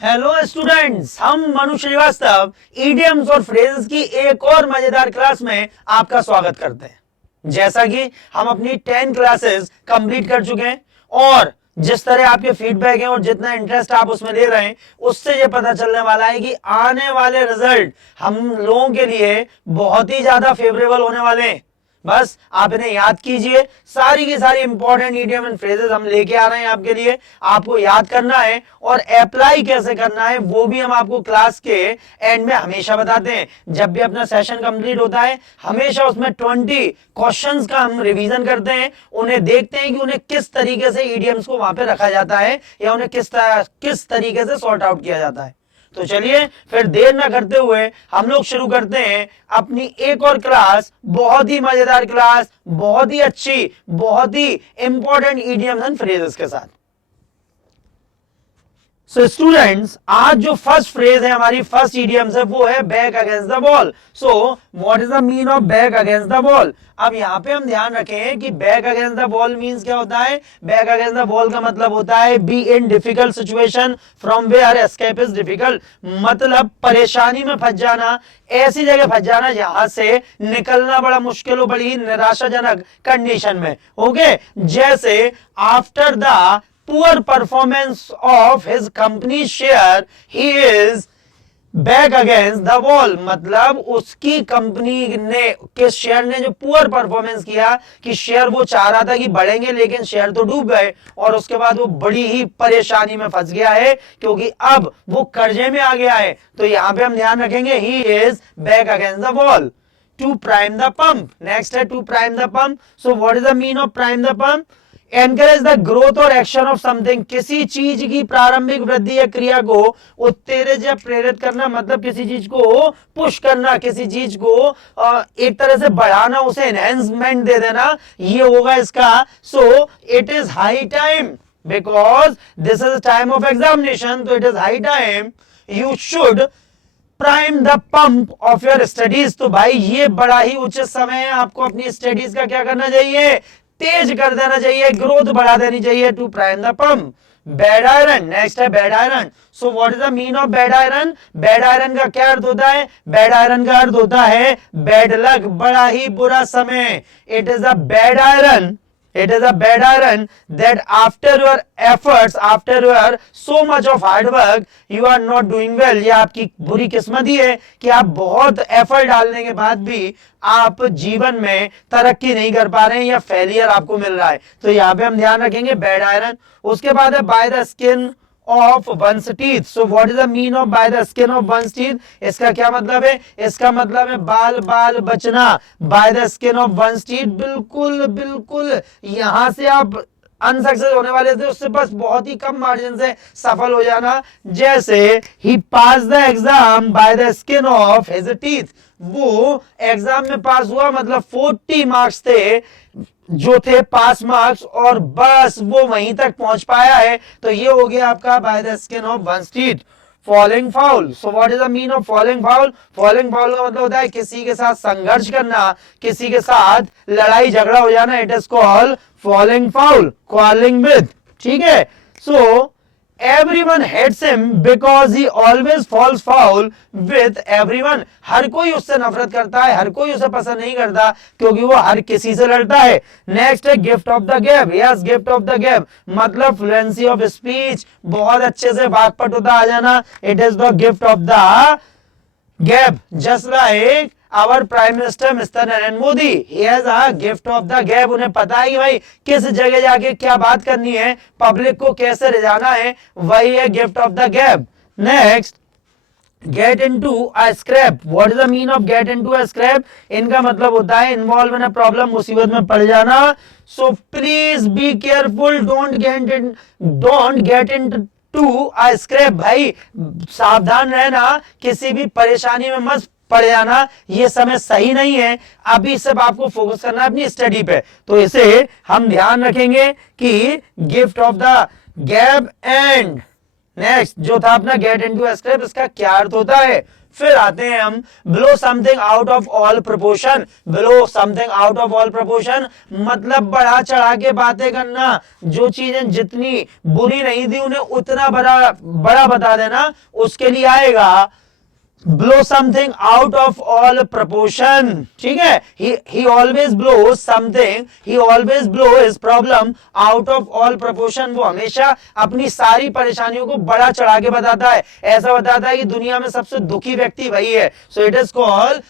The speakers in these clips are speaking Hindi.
हेलो स्टूडेंट्स, हम मनु श्रीवास्तव इडियम्स और फ्रेजेस की एक और मजेदार क्लास में आपका स्वागत करते हैं। जैसा कि हम अपनी 10 क्लासेस कंप्लीट कर चुके हैं और जिस तरह आपके फीडबैक है और जितना इंटरेस्ट आप उसमें ले रहे हैं, उससे ये पता चलने वाला है कि आने वाले रिजल्ट हम लोगों के लिए बहुत ही ज्यादा फेवरेबल होने वाले हैं। बस आप इन्हें याद कीजिए। सारी की सारी इंपॉर्टेंट इडियम एंड फ्रेजेस हम लेके आ रहे हैं आपके लिए। आपको याद करना है और अप्लाई कैसे करना है वो भी हम आपको क्लास के एंड में हमेशा बताते हैं। जब भी अपना सेशन कंप्लीट होता है, हमेशा उसमें 20 क्वेश्चंस का हम रिवीजन करते हैं। उन्हें देखते हैं कि उन्हें किस तरीके से इडियम्स को वहां पे रखा जाता है या उन्हें किस तरीके से सॉर्ट आउट किया जाता है। तो चलिए फिर देर ना करते हुए हम लोग शुरू करते हैं अपनी एक और क्लास, बहुत ही मजेदार क्लास, बहुत ही अच्छी, बहुत ही इंपॉर्टेंट इडियम्स एंड फ्रेजेस के साथ। सो स्टूडेंट्स, आज जो फर्स्ट फ्रेज है, हमारी फर्स्ट इडियम्स है, वो है back against the ball. So what is the mean of back against the ball? अब यहां पे हम ध्यान रखें कि back against the ball means क्या होता है। बैक अगेंस्ट द बॉल का मतलब होता है be in difficult situation from where escape is difficult. मतलब परेशानी में फंस जाना, ऐसी जगह फंस जाना जहां से निकलना बड़ा मुश्किल हो, बड़ी निराशाजनक कंडीशन में। ओके, जैसे after the poor performance of his company share, he is back against the wall। मतलब उसकी कंपनी ने के शेयर ने जो पुअर परफॉर्मेंस किया कि शेयर वो चाह रहा था कि बढ़ेंगे, लेकिन शेयर तो डूब गए और उसके बाद वो बड़ी ही परेशानी में फंस गया है क्योंकि अब वो कर्जे में आ गया है। तो यहां पे हम ध्यान रखेंगे he is back against the wall. To prime the pump, next है to prime the pump. So what is the mean of prime the pump? Encourage the growth और एक्शन ऑफ समथिंग, किसी चीज की प्रारंभिक वृद्धि या क्रिया को उत्तेजित या प्रेरित करना। मतलब किसी चीज को पुश करना, किसी चीज को एक तरह से बढ़ाना, उसे एनहेंसमेंट दे देना, ये होगा इसका। So it is high time because this is time of examination, तो it is high time you should prime the pump of your studies. तो भाई ये बड़ा ही उचित समय है, आपको अपनी स्टडीज का क्या करना चाहिए, तेज कर देना चाहिए, ग्रोथ बढ़ा देनी चाहिए। To prime the pump. Bad iron, next है bad iron. So what is the mean of bad iron? Bad iron का क्या अर्थ होता है? बैड आयरन का अर्थ होता है बैड लक, बड़ा ही बुरा समय। It is a bad iron, it is a bad iron that after your efforts, after your so much of hard work, you are not doing well। ये आपकी बुरी किस्मत ही है कि आप बहुत एफर्ट डालने के बाद भी आप जीवन में तरक्की नहीं कर पा रहे हैं या फेलियर आपको मिल रहा है। तो यहाँ पे हम ध्यान रखेंगे बैड आयरन। उसके बाद है by the skin of one's teeth. So what is the mean of by the skin of one's teeth? इसका क्या मतलब है? इसका मतलब है बाल बाल बचना। By the skin of one's teeth, बिल्कुल बिल्कुल यहां से आप अनसक्सेस होने वाले थे, उससे बस बहुत ही कम मार्जिन से सफल हो जाना। जैसे ही pass the exam by the skin of his teeth, वो एग्जाम में पास हुआ, मतलब 40 मार्क्स थे जो थे पास मार्क्स, और बस वो वहीं तक पहुंच पाया है। तो ये हो गया आपका by the skin of one's teeth. Falling foul. So what is the mean of falling foul? Falling foul का मतलब होता है किसी के साथ संघर्ष करना, किसी के साथ लड़ाई झगड़ा हो जाना। It is called fouling foul, quarrelling with. ठीक है, सो everyone hates him because he always falls foul with everyone। हर कोई उससे नफरत करता है, हर कोई उसे पसंद नहीं करता क्योंकि वो हर किसी से लड़ता है। नेक्स्ट है गिफ्ट ऑफ द गैब। यस, गिफ्ट ऑफ द गैब मतलब फ्लुएंसी ऑफ स्पीच, बहुत अच्छे से वाक्पटुता आ जाना। It is the gift of the gab, just like our prime minister mister Narendra Modi, he has a gift of the gap. उन्हें पता है कि भाई किस जगह जाके क्या बात करनी है, पब्लिक को कैसे रिझाना है, वही है gift of the gap. Next, get into a scrap. What is the mean of get into a scrap? इनका मतलब होता है इन्वॉल्व इन अ प्रॉब्लम, मुसीबत में पड़ जाना। So please be careful, don't get into a scrap. भाई सावधान रहना, किसी भी परेशानी में मत पड़ जाना, ये समय सही नहीं है। अभी सब आपको फोकस करना है अपनी स्टडी पे, तो इसे हम ध्यान रखेंगे कि gift of the gap. And next जो था अपना गेट इनटू एस्केप, इसका क्या अर्थ होता है? फिर आते हैं हम blow something out of all proportion. Blow something out of all proportion मतलब बढ़ा चढ़ा के बातें करना, जो चीजें जितनी बुरी नहीं थी उन्हें उतना बड़ा बता देना, उसके लिए आएगा blow something out of all proportion। ठीक है, he always blows something, he always blow his problem out of all proportion। वो हमेशा अपनी सारी परेशानियों को बड़ा चढ़ा के बताता है, ऐसा बताता है कि दुनिया में सबसे दुखी व्यक्ति वही है। So it is called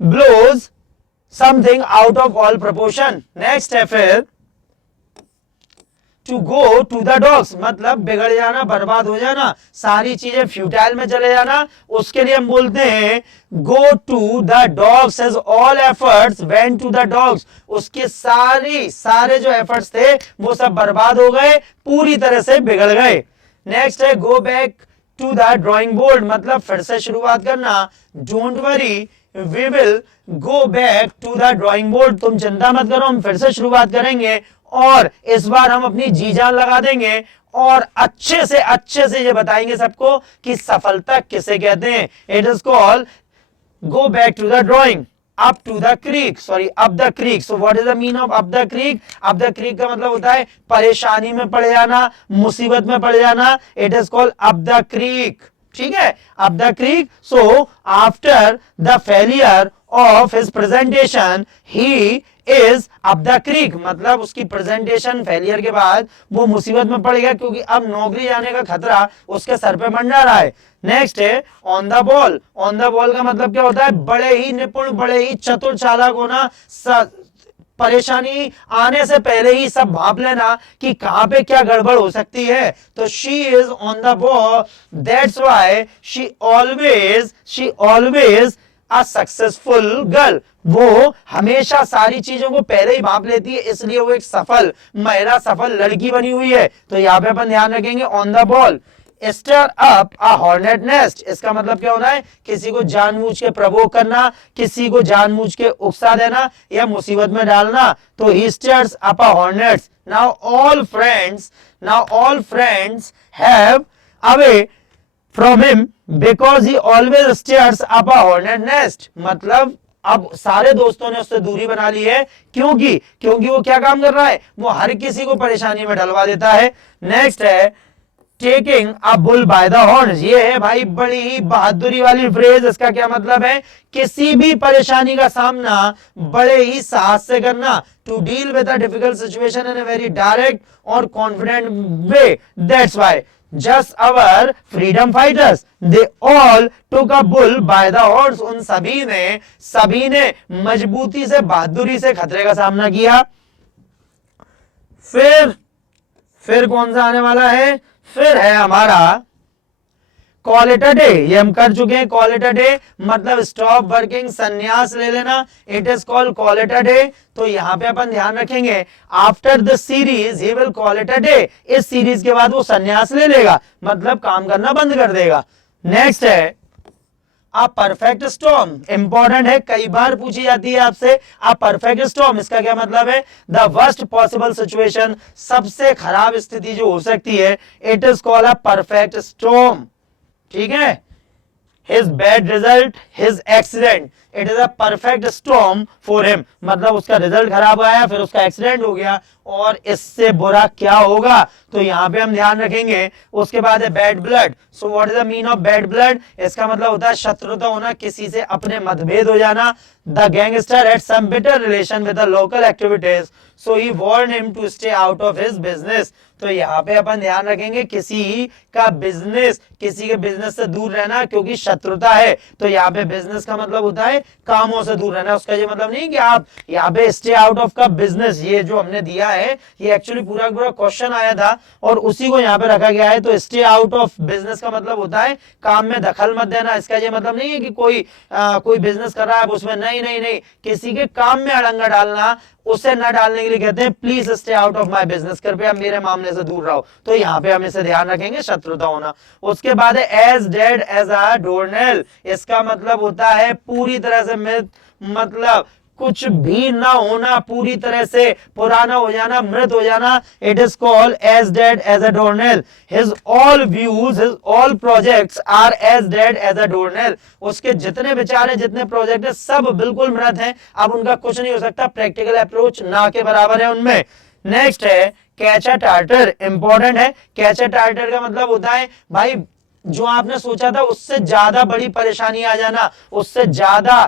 blows something out of all proportion। Next है फिर to go to the dogs मतलब बिगड़ जाना, बर्बाद हो जाना, सारी चीजें फ्यूटाइल में चले जाना, उसके लिए हम बोलते हैं go to the dogs as all efforts went to the dogs. उसके सारे जो एफर्ट्स थे वो सब बर्बाद हो गए, पूरी तरह से बिगड़ गए। नेक्स्ट है go back to the drawing board मतलब फिर से शुरुआत करना। Don't worry we will go back to the drawing board, तुम चिंता मत करो, हम फिर से शुरुआत करेंगे और इस बार हम अपनी जी जान लगा देंगे और अच्छे से ये बताएंगे सबको कि सफलता किसे कहते हैं। It is called go back to the drawing up to the creek, sorry up the creek. So what is the mean of up the creek? Up the creek का मतलब होता है परेशानी में पड़ जाना, मुसीबत में पड़ जाना। It is called up the creek. ठीक है, up the creek. So after the failure of his presentation he is up the creek मतलब उसकी प्रेजेंटेशन फेलियर के बाद वो मुसीबत में पड़ गया, क्योंकि अब नौकरी जाने का खतरा उसके सर पे मंडरा रहा है। नेक्स्ट है on the ball. On the ball का मतलब क्या होता है? बड़े ही निपुण, बड़े ही चतुर चालाक होना, परेशानी आने से पहले ही सब भाप लेना कि कहां पे क्या गड़बड़ हो सकती है। तो she is on the ball, that's why she always a successful girl. वो हमेशा सारी चीजों को पहले ही भाप लेती है, इसलिए वो एक सफल महिला, सफल लड़की बनी हुई है। तो यहां पे अपन ध्यान रखेंगे on the ball. Stir up a hornet nest इसका मतलब क्या होता है? किसी को जानबूझ के प्रवोक करना, किसी को जानबूझ के उकसा देना या मुसीबत में डालना। तो he stirs up a hornets. Now all friends have away from him because he always stirs up a hornet nest। मतलब अब सारे दोस्तों ने उससे दूरी बना ली है, क्योंकि वो क्या काम कर रहा है? वो हर किसी को परेशानी में डलवा देता है। नेक्स्ट है taking a bull by the horns. ये है भाई बड़ी ही बहादुरी वाली फ्रेज। इसका क्या मतलब है? किसी भी परेशानी का सामना बड़े ही साहस से करना। To deal with a difficult situation in a very direct और confident way. That's why just our freedom fighters they all took a bull by the horns। उन सभी ने मजबूती से, बहादुरी से खतरे का सामना किया। फिर कौन सा आने वाला है? फिर है हमारा कॉल इट अ डे। ये हम कर चुके हैं। कॉल इट अ डे मतलब स्टॉप वर्किंग, संन्यास ले लेना। It is called call it a day. तो यहां पे अपन ध्यान रखेंगे after the series he will call it a day. इस सीरीज के बाद वो संन्यास ले लेगा, मतलब काम करना बंद कर देगा। नेक्स्ट है अ परफेक्ट स्टॉर्म। इंपॉर्टेंट है, कई बार पूछी जाती है आपसे। अ परफेक्ट स्टॉर्म इसका क्या मतलब है? द वर्स्ट पॉसिबल सिचुएशन, सबसे खराब स्थिति जो हो सकती है। It is called a perfect storm. ठीक है, his bad result, his accident, it is a perfect storm for him। मतलब उसका रिजल्ट खराब आया, फिर उसका एक्सीडेंट हो गया, और इससे बुरा क्या होगा? तो यहां पे हम ध्यान रखेंगे। उसके बाद है bad blood. So what is the mean of bad blood? इसका मतलब होता है शत्रुता होना, किसी से अपने मतभेद हो जाना। The gangster had some bitter relation with the local activities, so he warned him to stay out of his business। तो यहाँ पे अपन ध्यान रखेंगे किसी के बिजनेस से दूर रहना, क्योंकि शत्रुता है। तो यहाँ पे बिजनेस का मतलब होता है कामों से दूर रहना। उसका ये मतलब नहीं कि आप यहाँ पे स्टे आउट ऑफ का बिजनेस, ये जो हमने दिया है ये एक्चुअली पूरा क्वेश्चन आया था और उसी को यहाँ पे रखा गया है। तो स्टे आउट ऑफ बिजनेस का मतलब होता है काम में दखल मत देना। इसका ये मतलब नहीं है कि कोई बिजनेस कर रहा है उसमें नहीं, किसी के काम में अड़ंगा डालना, उसे न डालने के लिए कहते हैं please stay out of my business, कृपया मेरे मामले से दूर रहो। तो यहाँ पे हम इसे ध्यान रखेंगे, शत्रुता होना। उसके बाद है as dead as a doornail. इसका मतलब होता है पूरी तरह से मतलब कुछ भी ना होना, पूरी तरह से पुराना हो जाना, मृत हो जाना, it is called as dead as a doornail. His all views, his all projects are as dead as a doornail. उसके जितने विचार हैं, जितने प्रोजेक्ट है, सब बिल्कुल मृत हैं, अब उनका कुछ नहीं हो सकता, प्रैक्टिकल अप्रोच ना के बराबर है उनमें। नेक्स्ट है कैच अ टार्टर, इंपॉर्टेंट है। कैच अ टार्टर का मतलब होता है भाई जो आपने सोचा था उससे ज्यादा बड़ी परेशानी आ जाना, उससे ज्यादा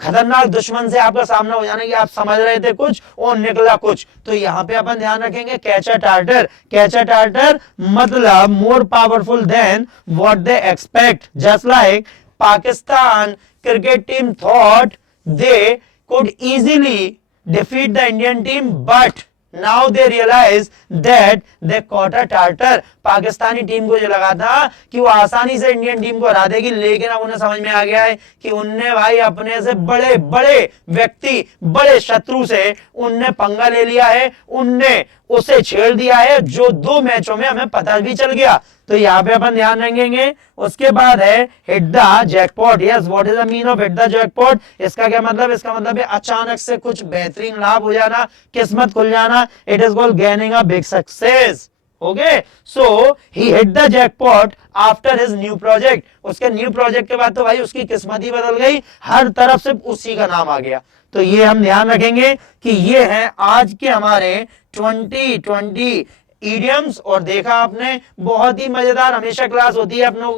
खतरनाक दुश्मन से आपका सामना हो जाना कि आप समझ रहे थे कुछ और निकला कुछ। तो यहां पे अपन ध्यान रखेंगे catch a tartar. Catch a tartar मतलब more powerful than what they expect, just like Pakistan cricket team thought they could easily defeat the Indian team, but now they realize that they caught a tartar। Pakistani team को जो लगा था कि वो आसानी से इंडियन टीम को हरा देगी, लेकिन अब उन्हें समझ में आ गया है कि उनने भाई अपने से बड़े बड़े व्यक्ति, बड़े शत्रु से उनने पंगा ले लिया है, उनने उसे छेड़ दिया है, जो 2 मैचों में हमें पता भी चल गया। तो यहां पे अपन ध्यान रखेंगे। उसके बाद है hit the jackpot. Yes, what is the mean of hit the jackpot? इसका क्या मतलब? इसका मतलब है अचानक से कुछ बेहतरीन लाभ हो जाना, किस्मत खुल जाना। It is called gaining a big success. Okay, so he hit the jackpot after his new project. उसके न्यू प्रोजेक्ट के बाद तो भाई उसकी किस्मत ही बदल गई, हर तरफ से उसी का नाम आ गया। तो ये हम ध्यान रखेंगे कि ये है आज के हमारे 2020 इडियम्स। और देखा आपने, बहुत ही मजेदार हमेशा क्लास होती है अपनों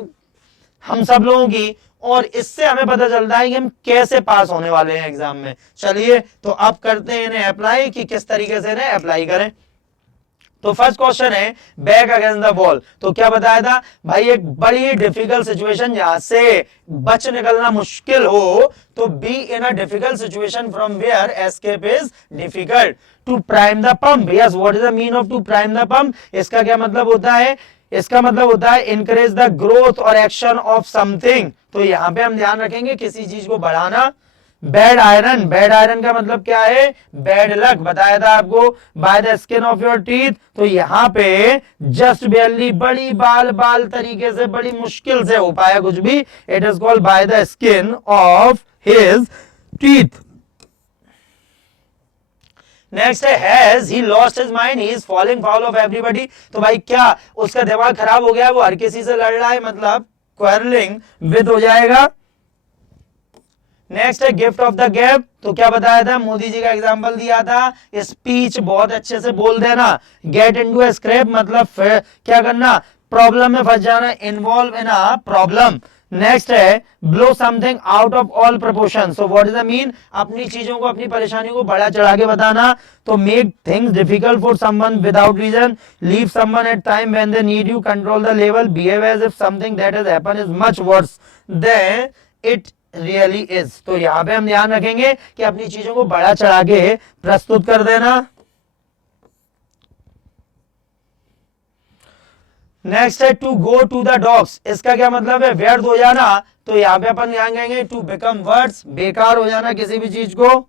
हम सब लोगों की, और इससे हमें पता चलता है कि हम कैसे पास होने वाले हैं एग्जाम में। चलिए तो अब करते हैं इन्हें अप्लाई, कि किस तरीके से इन्हें अप्लाई करें। तो फर्स्ट क्वेश्चन है बैक अगेंस्ट द बॉल। तो क्या बताया था भाई, एक बड़ी डिफिकल्ट सिचुएशन जहां से बच निकलना मुश्किल हो, तो be in a difficult situation from where escape is difficult. To prime the pump. Yes, what is the mean of to prime the pump? इसका क्या मतलब होता है? इसका मतलब होता है इनकरेज द ग्रोथ और एक्शन ऑफ समथिंग। तो यहां पे हम ध्यान रखेंगे किसी चीज को बढ़ाना। बैड आयरन, बैड आयरन का मतलब क्या है? बैड लक, बताया था आपको। Bye the skin of your teeth, तो यहां पे जस्ट बेयरली, बड़ी बाल बाल तरीके से, बड़ी मुश्किल से हो पाया कुछ भी, it is called by the skin of his teeth. Next है has he lost his mind, he is falling foul of everybody. तो भाई क्या उसका दिमाग खराब हो गया, वो हर किसी से लड़ रहा है, मतलब क्वारलिंग विद हो जाएगा। नेक्स्ट है गिफ्ट ऑफ द गैप। तो क्या बताया था? मोदी जी का एग्जांपल दिया था, स्पीच बहुत अच्छे से बोल देना। गेट इनटू अ स्क्रैप मतलब क्या करना? प्रॉब्लम में फंस जाना, involve in a problem. Next है blow something out of all proportion. So what is the mean? अपनी चीजों को, अपनी परेशानियों को बड़ा चढ़ा के बताना। तो make things difficult for someone without reason, leave someone at time when they need you, control the level, behave as if something that has happened is much worse than it really is. तो यहां पे हम ध्यान रखेंगे कि अपनी चीजों को बड़ा चढ़ा के प्रस्तुत कर देना। नेक्स्ट है to go to the dogs. इसका क्या मतलब है? व्यर्थ हो जाना। तो यहां पे अपन ध्यान देंगे टू बिकम वर्ड्स, बेकार हो जाना किसी भी चीज को।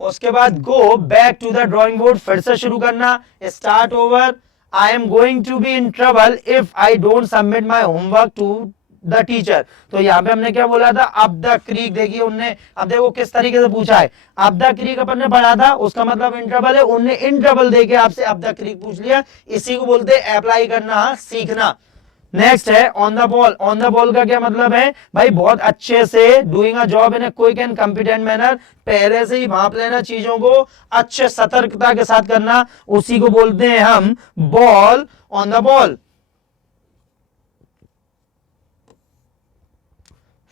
उसके बाद go back to the drawing board, फिर से शुरू करना, start over. I am going to be in trouble if I don't submit my homework to the teacher. तो यहां पे हमने क्या बोला था? Up the creek. देखिए उनने, अब देखो किस तरीके से पूछा है। अप द क्रीक अपन ने पढ़ा था, उसका मतलब इन ट्रबल है, उनने इन ट्रबल देके आपसे अप द क्रीक पूछ लिया। इसी को बोलते हैं अप्लाई करना, सीखना। नेक्स्ट है on the ball. On the ball का क्या मतलब है भाई? बहुत अच्छे से, doing a job in a quick and competent manner, पहले से ही भाप लेना चीजों को, अच्छे सतर्कता के साथ करना, उसी को बोलते हैं हम बॉल ऑन द बॉल।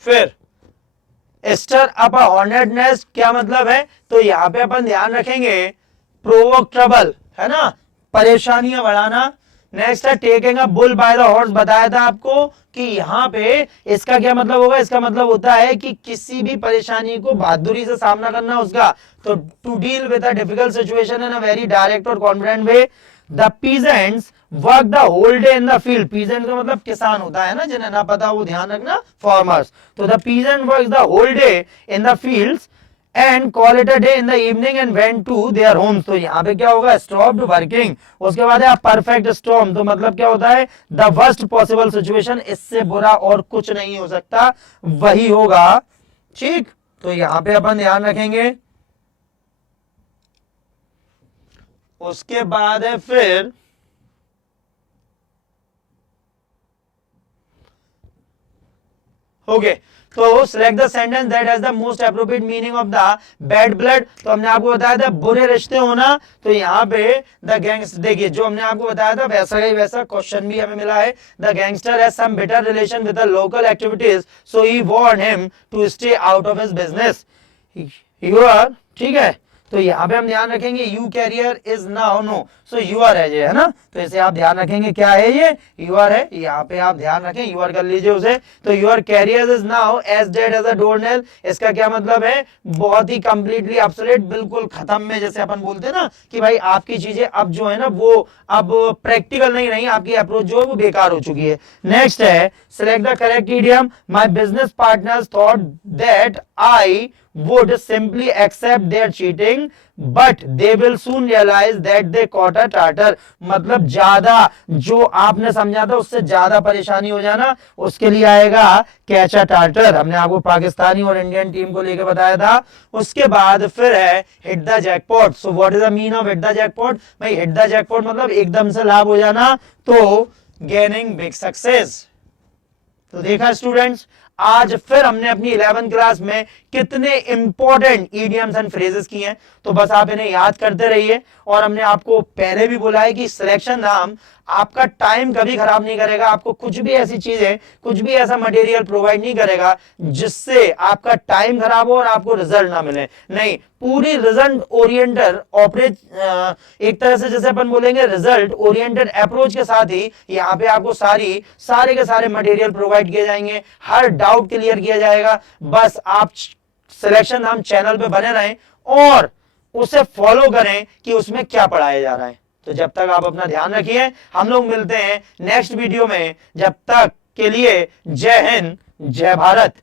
फिर stir up a hornet nest, क्या मतलब है? तो यहां पे अपन ध्यान रखेंगे प्रोवोक ट्रबल, है ना, परेशानियां बढ़ाना। नेक्स्ट है taking a bull by the horse. बताया था आपको कि यहां पे इसका क्या मतलब होगा? इसका मतलब होता है कि किसी भी परेशानी को बहादुरी से सामना करना उसका। तो to deal with a difficult situation in a very direct और confident way. The peasants work the whole day in the field. Peasant का मतलब किसान होता है ना, जिन्हें ना पता वो ध्यान रखना, फार्मर्स। तो the peasant work the whole day in the fields and call it a day in the evening and went to their homes. तो यहां पे क्या होगा? Stopped working. उसके बाद है परफेक्ट स्टॉर्म। तो मतलब क्या होता है? द वर्स्ट पॉसिबल सिचुएशन, इससे बुरा और कुछ नहीं हो सकता, वही होगा। ठीक, तो यहां पे अपन ध्यान रखेंगे। उसके बाद है फिर ओके तो select the sentence that has the most appropriate meaning of the bad blood. तो हमने आपको बताया था बुरे रिश्ते होना, तो यहाँ पे द गैंगस्टर, देखिए जो हमने आपको बताया था वैसा ही वैसा क्वेश्चन भी हमें मिला है। The gangster has some bitter relation with the local activities so he warn him to stay out of his business. You are, ठीक है, तो यहाँ पे हम ध्यान रखेंगे you career is now know, so you are है ये, है ना, तो इसे आप ध्यान रखेंगे क्या है ये, यू आर है, यहाँ पे आप ध्यान रखें यू आर कर लीजिए उसे। तो your career is now as dead as a doornail, इसका क्या मतलब है, बहुत ही कंप्लीटली ऑब्सोलेट, बिल्कुल खत्म में, जैसे अपन बोलते हैं ना कि भाई आपकी चीजें अब जो है ना वो अब प्रैक्टिकल नहीं रही, आपकी अप्रोच जो है वो बेकार हो चुकी है। नेक्स्ट है select the correct idiom. My business partners thought that I would simply accept their cheating but they will soon realize that they caught a tartar। मतलब ज्यादा जो आपने समझा था उससे ज्यादा परेशानी हो जाना, उसके लिए आएगा कैच अ टार्टर। हमने आपको पाकिस्तानी और इंडियन टीम को लेकर बताया था। उसके बाद फिर है hit the jackpot. So what is the mean of hit the jackpot, भाई हिट द जैकपॉट मतलब एकदम से लाभ हो जाना, तो गेनिंग बिग सक्सेस। तो देखा स्टूडेंट्स, आज फिर हमने अपनी 11th क्लास में कितने इंपॉर्टेंट इडियम्स एंड फ्रेजेस किए हैं, तो बस आप इन्हें याद करते रहिए। और हमने आपको पहले भी बोला है कि सिलेक्शन नाम आपका टाइम कभी खराब नहीं करेगा, आपको कुछ भी ऐसी चीजें, कुछ भी ऐसा मटेरियल प्रोवाइड नहीं करेगा जिससे आपका टाइम खराब हो और आपको रिजल्ट ना मिले। नहीं, पूरी रिजल्ट ओरिएंटेड ऑपरेट, एक तरह से जैसे अपन बोलेंगे रिजल्ट ओरिएंटेड अप्रोच के साथ ही यहाँ पे आपको सारे के सारे मटेरियल प्रोवाइड किए जाएंगे, हर डाउट क्लियर किया जाएगा। बस आप सिलेक्शन नाम चैनल पे बने रहें और उसे फॉलो करें कि उसमें क्या पढ़ाया जा रहा है। तो जब तक आप अपना ध्यान रखिए, हम लोग मिलते हैं नेक्स्ट वीडियो में। जब तक के लिए जय हिंद, जय भारत।